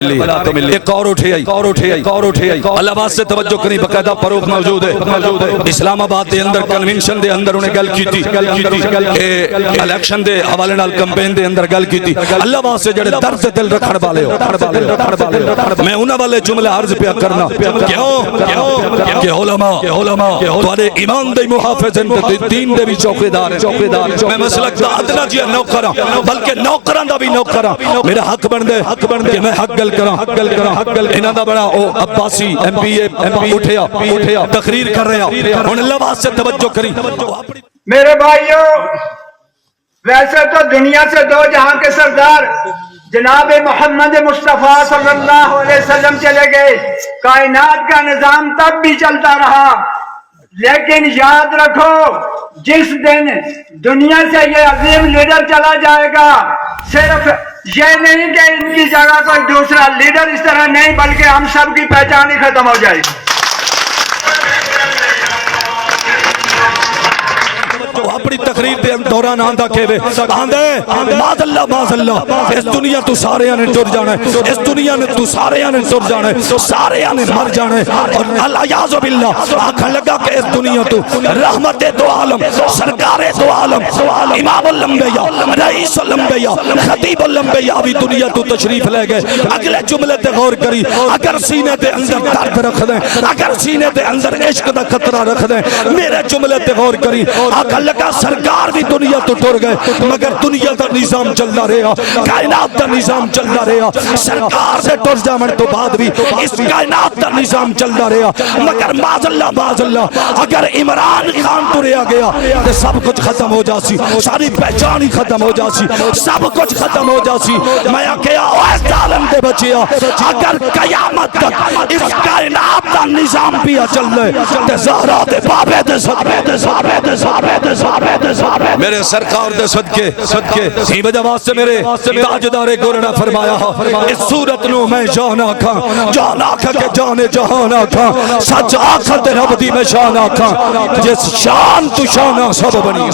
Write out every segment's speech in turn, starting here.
ایک اور اٹھے آئی اللہ بات سے توجہ کریں باقاعدہ پروف موجود ہے اسلام آباد دے اندر کنونشن دے اندر انہیں گل کی تھی الیکشن دے حوالے نال کمپین دے اندر گل کی تھی اللہ بات سے جڑے درد دل رکھن والے ہو میں انہاں والے جملے عرض پیا کرنا کیوں کہ علماء تواڈے ایمان دے محافظ ہیں دین دے بھی چوکیدار ہیں میں مسلک دا ادنا جی نوکر ہاں بلکہ نوکراں دا بھی نوکر ہاں میرا حق بندے کہ میں حق گل کراں انہاں دا بڑا او عباسی ایم پی اٹھیا تقریر کر رہے ہیں ہن اللہ واسطے سے توجہ کریں میرے بھائیوں ویسے تو دنیا سے دو جہاں کے سردار جناب محمد مصطفیٰ صلی اللہ علیہ وسلم چلے گئے کائنات کا نظام تب بھی چلتا رہا لیکن یاد رکھو جس دن دنیا سے یہ عظیم لیڈر چلا جائے گا صرف یہ نہیں کہ ان کی جگہ کوئی دوسرا لیڈر اس طرح نہیں بلکہ ہم سب کی پہچان ہی ختم ہو جائے گی اپنی تقریر دے دوران آندہ کہوے آندے معاذ اللہ اس دنیا تو سارے آنے ٹر جانا ہے اس دنیا نے تو سارے آنے ٹر جانا ہے سارے آنے مر جانا ہے اور العیاذ باللہ آنکھا لگا کہ اس دنیا تو رحمت دو عالم سرکار دو عالم امام الانبیاء رئیس الانبیاء خطیب الانبیاء بھی دنیا تو تشریف لے گئے اگلے جملے تے غور کری اگر سینے دے اندر درد رکھ دیں اگر سینے دے اندر عشق دا خطرہ رکھ دیں میرے جملے تے غور کری آنکھا لگا سرکار بھی دنیا تو ٹر گئے مگر دنیا دا نظام چلتا رہا کائنات دا نظام چلتا رہا سرکار سے ٹر جامن تو بعد بھی اس کائنات دا نظام چلتا رہا مگر معاذ اللہ اگر عمران خان تو رہا گیا تو سب کچھ ختم ہو جاسی ساری پہچان ہی ختم ہو جاسی سب کچھ ختم ہو جاسی میں کہا اوہ ظالم دے بچیا اگر قیامت تک اس کائنات دا نظام پیا چل رہے تے زہرا دے بابے دے میرے سرکار دے صدقے سی وجہ واسطے میرے تاجدار گورنا فرمایا اس صورت نو میں جان آکھاں کہ جانے جہان آکھاں سچ آکھاں تے رب دی میں شان آکھاں جس شان تو شانہ سب بنی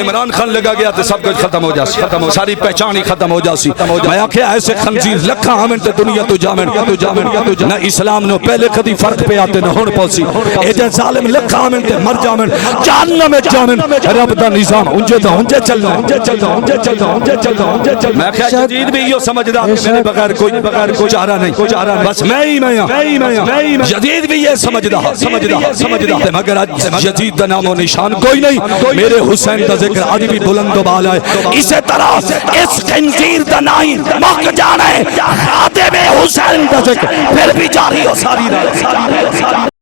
عمران خان لگا گیا تے سب کچھ ختم ہو جاسی ساری پہچان ہی ختم ہو جاسی میں آکھیا ایسے خنزیر لکھاں ہمیں تے دنیا تو جامن نہ اسلام نو پہلے کدی فرق پہ آتے نہ ہون پوسی اے جے ظالم لکھاں ہمیں تے مر جامن جہنم میں جامن رب دا نظام انجے چلنا میں کہا جدید بھی یہ سمجھدا میرے بغیر کوئی چارہ نہیں بس میں ہی جدید بھی یہ سمجھدا مگر جدید دا نام و نشان کوئی نہیں میرے حسین دا ذکر آج بھی بلند و بالا ہے اسی طرح اس خنزیر دا نائن مک جانا ہے خادم حسین دا ذکر پھر بھی جاری ہو ساری